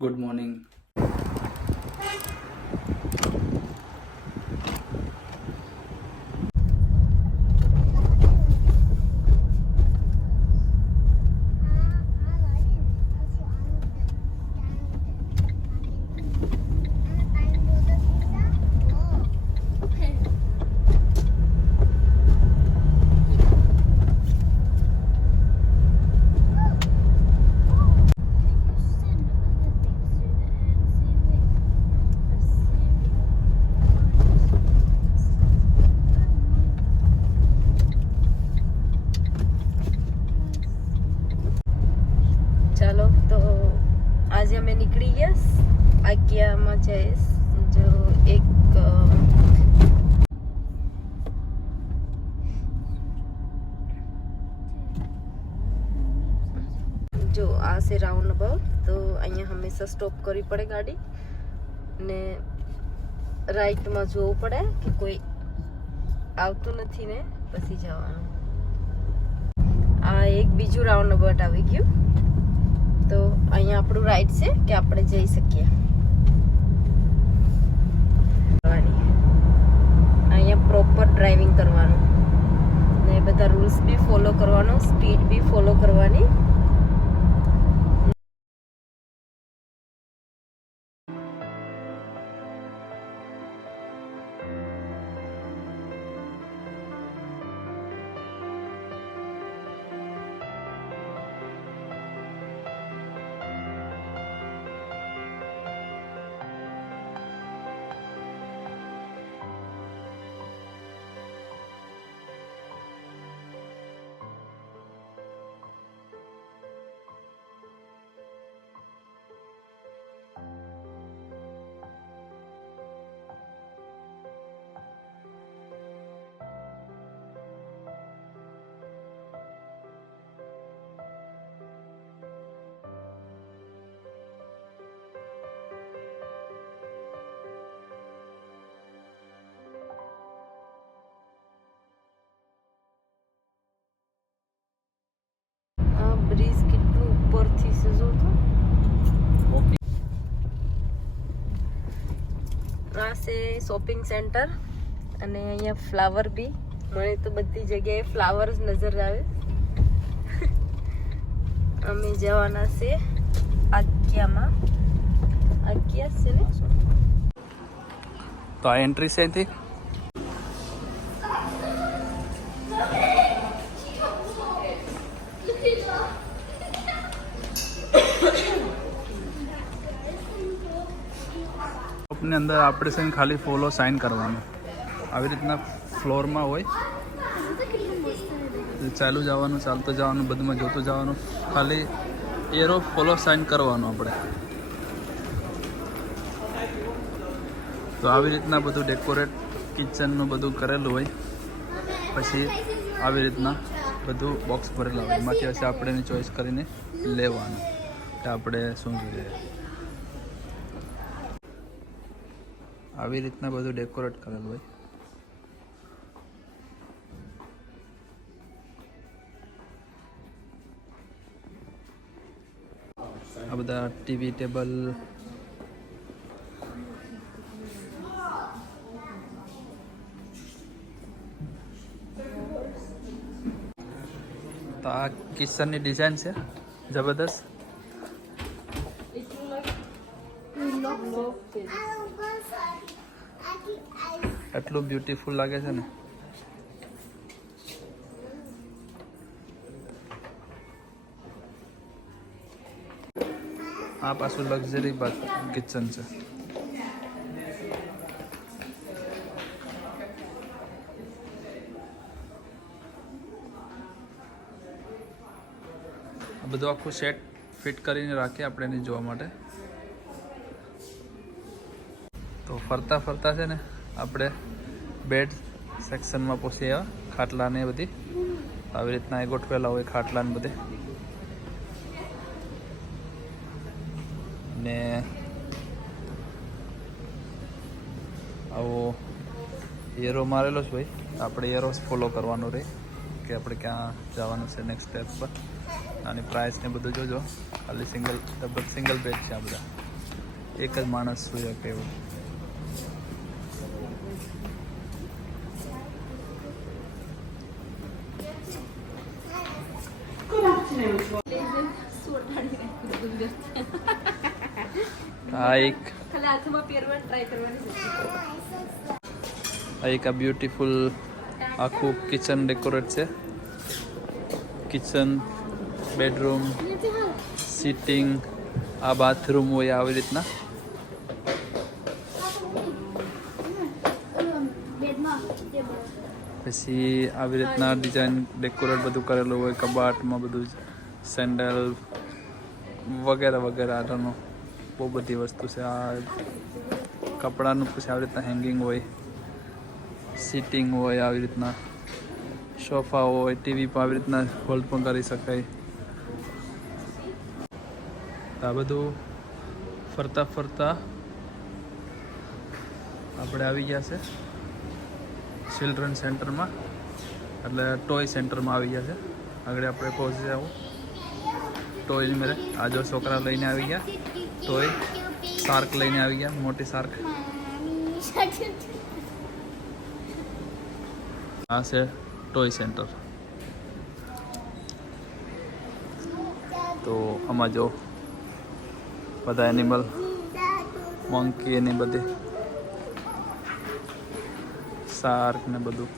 Good morning. ચાલો તો આજે અમે નીકળી ગયા આગ્યામાં જઈશ જો એક જો આ છે રાઉન્ડ અબાઉટ તો અહીંયા હંમેશા સ્ટોપ કરવી પડે ગાડી ને રાઈટમાં જોવું પડે કે કોઈ આવતું નથી ને પછી જવાનું. આ એક બીજું રાઉન્ડ અબાઉટ આવી ગયું તો અહીંયા આપણું રાઈટ છે કે આપણે જઈ શકીએ. અહીંયા પ્રોપર ડ્રાઇવિંગ કરવાનું ને બધા રૂલ્સ બી ફોલો કરવાનો, સ્પીડ બી ફોલો કરવાની. બ્રિજ કેટલું ઉપરથી છે જો તો. આ છે શોપિંગ સેન્ટર અને અહીંયા ફ્લાવર બી મને તો બધી જગ્યાએ ફ્લાવર જ નજર આવે. અમે જવાના છે આગ્યામાં. આગ્યા છે ને તો આ એન્ટ્રી છે અહીંથી. શોપની અંદર આપણે છે ને ખાલી ફોલો સાઇન કરવાનું. આવી રીતના ફ્લોરમાં હોય, ચાલુ જવાનું, ચાલતું જવાનું, બધુંમાં જોતું જવાનું, ખાલી એરો ફોલો સાઇન કરવાનું આપણે. તો આવી રીતના બધું ડેકોરેટ કિચનનું બધું કરેલું હોય. પછી આવી રીતના બધું બોક્સ ભરેલા હોય, એમાંથી હશે આપણે એની ચોઈસ કરીને લેવાનું કે આપણે શું જોઈએ. આવી રીતના બધું ડેકોરેટ કરેલું હોય. આ બધા ટીવી, ટેબલ, તો આ કિચનની ડિઝાઇન છે જબરદસ્ત. એટલું બ્યુટીફુલ લાગે છે ને. આ પાછું લક્ઝરી કિચન છે. બધું આખું સેટ ફિટ કરીને રાખીએ આપણે એને જોવા માટે. તો ફરતા ફરતા છે ને આપણે બેડ સેક્શનમાં પહોંચી આવ્યા. ખાટલા ને બધી આવી રીતના એ ગોઠવેલા હોય ખાટલા ને બધે. ને આવો એરો મારેલો છે ભાઈ, આપણે એરો ફોલો કરવાનો રહે કે આપણે ક્યાં જવાનું છે નેક્સ્ટ સ્ટેપ પર. આની પ્રાઇસ ને બધું જોજો. ખાલી સિંગલ બેડ છે આ બધા. એક જ માણસ સુઈ શકે એવું. આ એક આ બ્યુટીફુલ આખું કિચન ડેકોરેટ છે. કિચન, બેડરૂમ, સિટિંગ, આ બાથરૂમ હોય આવી રીતના. પછી આવી રીતના ડિઝાઇન ડેકોરેટ બધું કરેલું હોય. કબાટમાં બધું સેન્ડલ વગેરે વગેરે આટાનો બહુ બધી વસ્તુ છે. આ કપડાનું પછી આવી રીતના હેંગિંગ હોય, સિટિંગ હોય, આવી રીતના સોફા હોય, ટીવી પણ આવી રીતના હોલ્ડ પણ કરી શકાય. આ બધું ફરતા ફરતા આપણે આવી ગયા છે ચિલ્ડ્રન સેન્ટરમાં, એટલે ટોય સેન્ટરમાં આવી ગયા છે. આગળ આપણે પહોંચી આવું ટોયની મેરે. આ જો છોકરા લઈને આવી ગયા ટોય, શાર્ક લઈને આવી ગયા, મોટી શાર્ક. આ છે ટોય સેન્ટર. તો આમાં જો બધા એનિમલ, મંકી એની બધી શાર્ક ને બધું.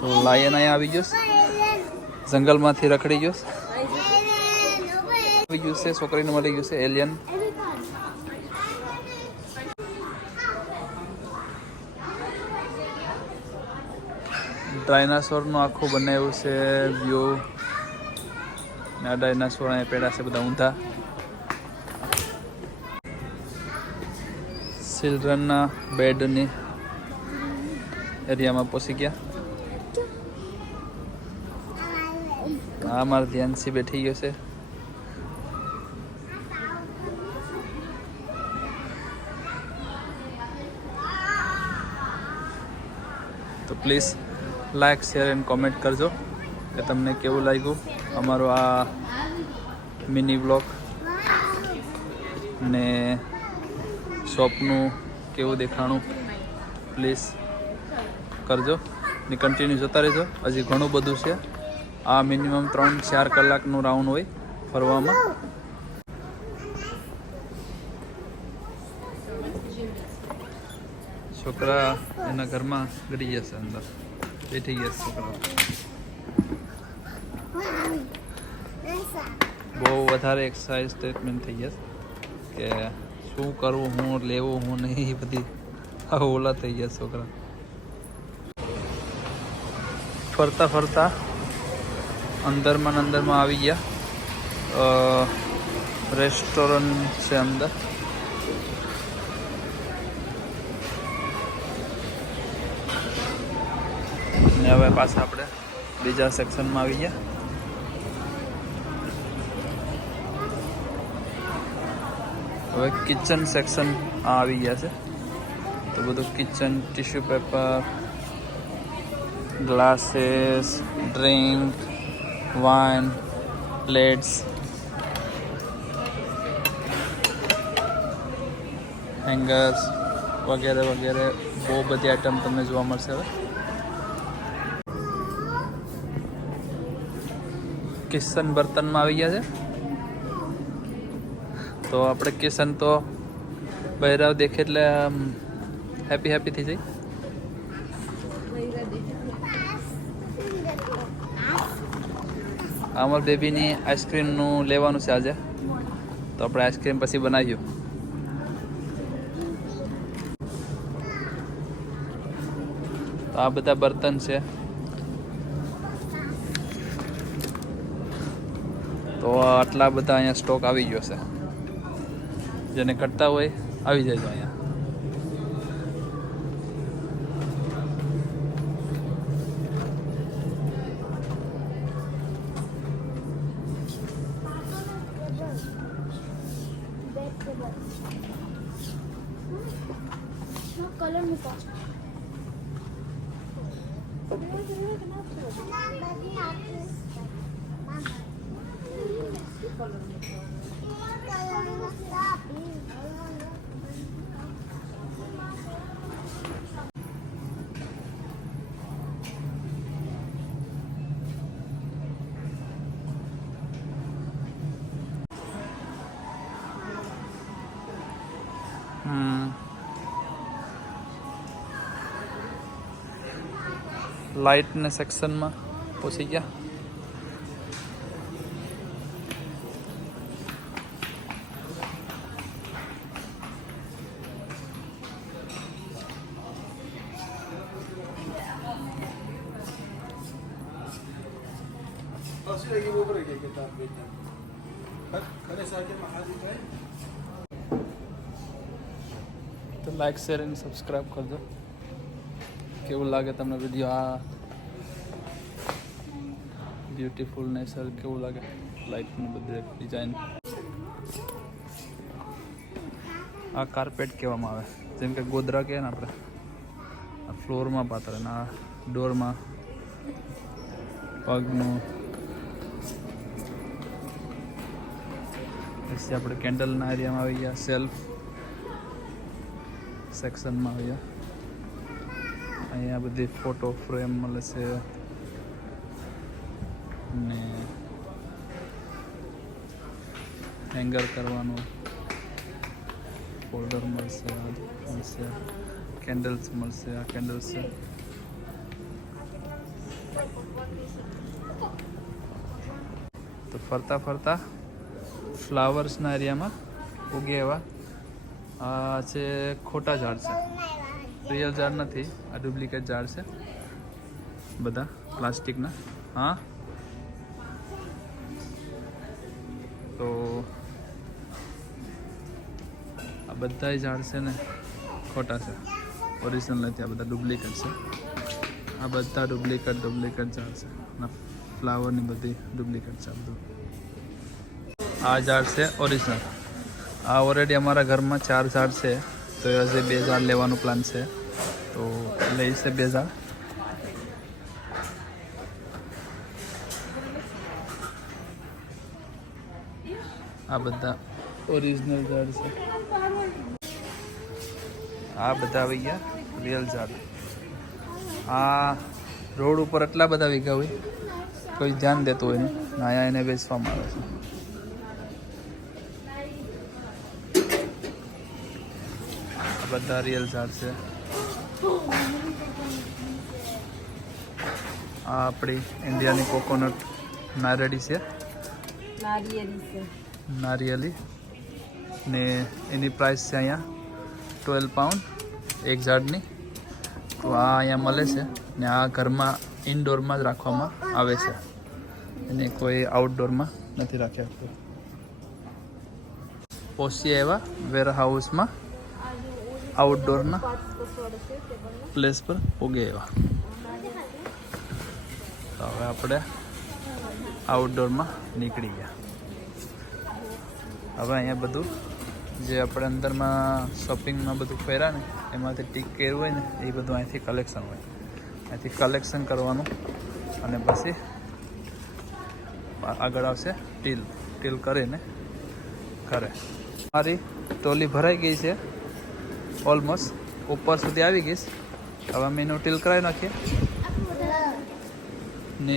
તો લાયન અહીંયા આવી ગયો, જંગલમાંથી રખડી ગયો, આવી ગયું છે. છોકરીને મળી ગયું છે એલિયન. ડાયનાસોરનું આખું બનાવ્યું છે વ્યૂ. આ ડાયનાસોર અહીંયા પેડા છે બધા ઊંધા. ચિલ્ડ્રનના બેડની એરિયામાં પહોંચી ગયા. આ મારા ધ્યાનથી બેઠી ગયો છે. તો please like, share and comment કરજો કે તમને કેવું લાગ્યું અમારો આ મિની બ્લોગ, ને શોપનું કેવું દેખાણું પ્લીઝ કરજો ને કન્ટિન્યુ જોતા રહેજો. હજી ઘણું બધું છે. આ મિનિમમ 3-4 કલાકનું રાઉન્ડ હોય ફરવામાં. છોકરા એના ઘરમાં ગળી જશે, અંદર બેઠી ગયા છોકરા. બહુ વધારે એક્સાઇટમેન્ટ થઈ ગયા કે શું કરવું, હું લેવું, હું નહીં, એ બધી ઓલા થઈ ગયા છોકરા. ફરતા ફરતા અંદરમાં આવી ગયા. રેસ્ટોરન્ટ છે અંદર. ને હવે પાછા આપણે બીજા સેક્શનમાં આવી ગયા. હવે કિચન સેક્શન આવી ગયા છે. તો બધું kitchen, tissue paper, glasses, drink, wine, plates, hangers વગેરે વગેરે બહુ બધી આઈટમ તમને જોવા મળશે. હવે કિચન બર્તનમાં આવી ગયા છે. તો આપણે કિચન તો બહેરાવ દેખે એટલે હેપી હેપી થઈ જાય. અમાર બેબીની આઈસ્ક્રીમનું લેવાનું છે આજે, તો આપણે આઈસ્ક્રીમ પછી બનાવ્યું. તો આ બધા બર્તન છે. તો આટલા બધા અહીંયા સ્ટોક આવી ગયો છે. જેને કરતા હોય આવી જજો અહીંયા. લાઇટ ને સેક્શનમાં પહોંચી ગયા. તો લાઈક શેર અને સબસ્ક્રાઈબ કરજો. કેવું લાગે તમને વિડીયો? આ બ્યુટીફુલ નેચર કેવું લાગે? લાઇટનું બધું ડિઝાઇન. આ કાર્પેટ કહેવામાં આવે, જેમ કે ગોદરા કહે ને આપણે. આ ફ્લોરમાં પાથરે ને આ ડોરમાં પગનું. પછી આપણે કેન્ડલના એરિયામાં આવી ગયા, સેલ્ફ સેક્શનમાં આવી ગયા. અહીંયા બધી ફોટો ફ્રેમ મળે છે ને હેંગર કરવાનું ફોલ્ડર મળશે, કેન્ડલ્સ મળશે. આ કેન્ડલ્સ છે. તો ફરતા ફરતા ફ્લાવર્સના એરિયામાં ઉગે એવા આ છે ખોટા ઝાડ છે, રિયલ ઝાડ નથી. આ ડુપ્લિકેટ ઝાડ છે બધા પ્લાસ્ટિકના. હા, તો આ બધા ઝાડ છે ને ખોટા છે, ઓરિજિનલ નથી. આ બધા ડુપ્લિકેટ છે. આ બધા ડુપ્લિકેટ ઝાડ છે. ફ્લાવરની બધી ડુપ્લિકેટ છે બધું. આ ઝાડ છે ઓરિજિનલ. આ ઓલરેડી અમારા ઘરમાં 4 ઝાડ છે, તો એ હજી 2 ઝાડ લેવાનું પ્લાન છે, તો લઈશે 2 ઝાડ. આ બધા ઓરિજિનલ ઝાડ છે. આ બધા આવી ગયા રિયલ ઝાડ. આ રોડ ઉપર એટલા બધા વીઘા હોય, કોઈ ધ્યાન દેતું હોય નહીં. અહીંયા એને વેચવામાં આવે છે. બધા રિયલ ઝાડ છે. આ આપણી ઇન્ડિયાની કોકોનટ નારિયેળી છે, નારિયેળી ને એની પ્રાઇસ છે અહીંયા 12 પાઉન્ડ એક ઝાડની. તો આ અહીંયા મળે છે ને આ ઘરમાં ઇન્ડોરમાં જ રાખવામાં આવે છે, એને કોઈ આઉટડોરમાં નથી રાખ્યા. પહોંચીએ એવા વેર હાઉસમાં, આઉટડોરના પ્લેસ પર ઉગે એવા. તો હવે આપણે આઉટડોરમાં નીકળી ગયા. હવે અહીંયા બધું જે આપણે અંદરમાં શોપિંગમાં બધું પહેર્યા ને એમાંથી ટીક કર્યું હોય ને એ બધું અહીંથી કલેક્શન હોય. અહીંથી કલેક્શન કરવાનું અને પછી આગળ આવશે ટીલ કરીને ઘરે. મારી ટોલી ભરાઈ ગઈ છે ઓલમોસ્ટ, ઉપર સુધી આવી ગઈશ. હવે અમે એનું ટીલ કરાવી નાખીએ ને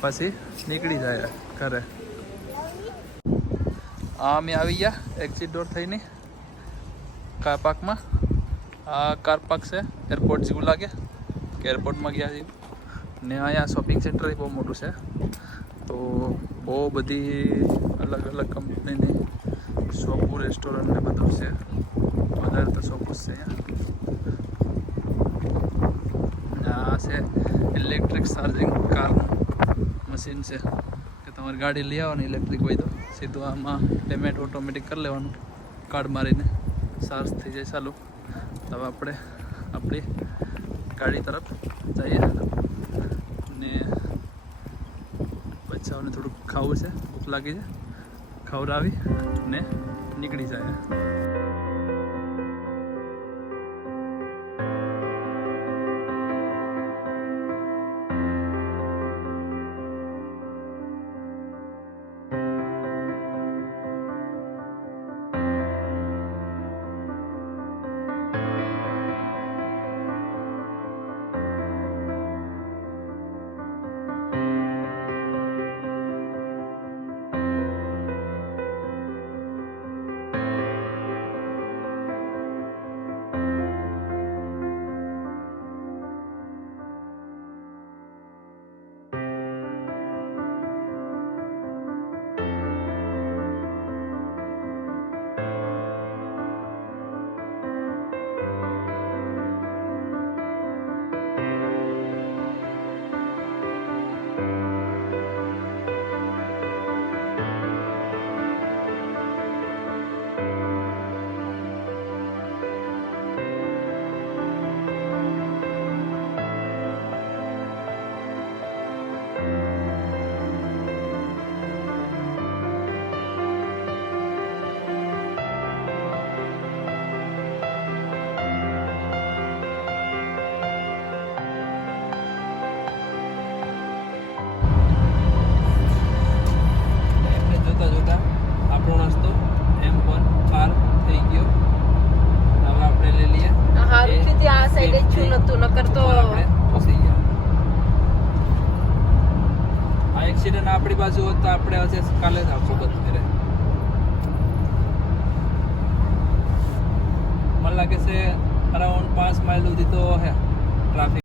પછી નીકળી જાય ઘરે. અમે આવી ગયા એક્ઝિટ ડોર થઈને કાર પાર્કમાં. આ કાર પાર્ક છે, એરપોર્ટ જેવું લાગે કે એરપોર્ટમાં ગયા છીએ. ને અહીંયા શોપિંગ સેન્ટર બહુ મોટું છે, તો બહુ બધી અલગ અલગ કંપનીની શોપો, રેસ્ટોરન્ટ ને બધું છે. વધારે તો શોપો છે અહીંયા. આ છે ઇલેક્ટ્રિક ચાર્જિંગ કારનું મશીન છે કે તમારી ગાડી લઈ આવવાની ઇલેક્ટ્રિક હોય તો સીધું આમાં પેમેન્ટ ઓટોમેટિક કરી લેવાનું, કાર્ડ મારીને ચાર્જ થઈ જાય ચાલુ. હવે આપણે આપણી ગાડી તરફ જઈએ ને બચ્ચાઓને થોડુંક ખાવું છે, ભૂખ લાગી છે, ખવડાવી ને નીકળી જાય. નતું નકર તો આપણે ફસી ગયા. આ એક્સિડન્ટ આપણી બાજુ હોત તો આપણે આજે કાલે જ આવશું બધે. મને લાગે છે અરાઉન્ડ 5 માઇલ સુધી તો હે ટ્રાફિક.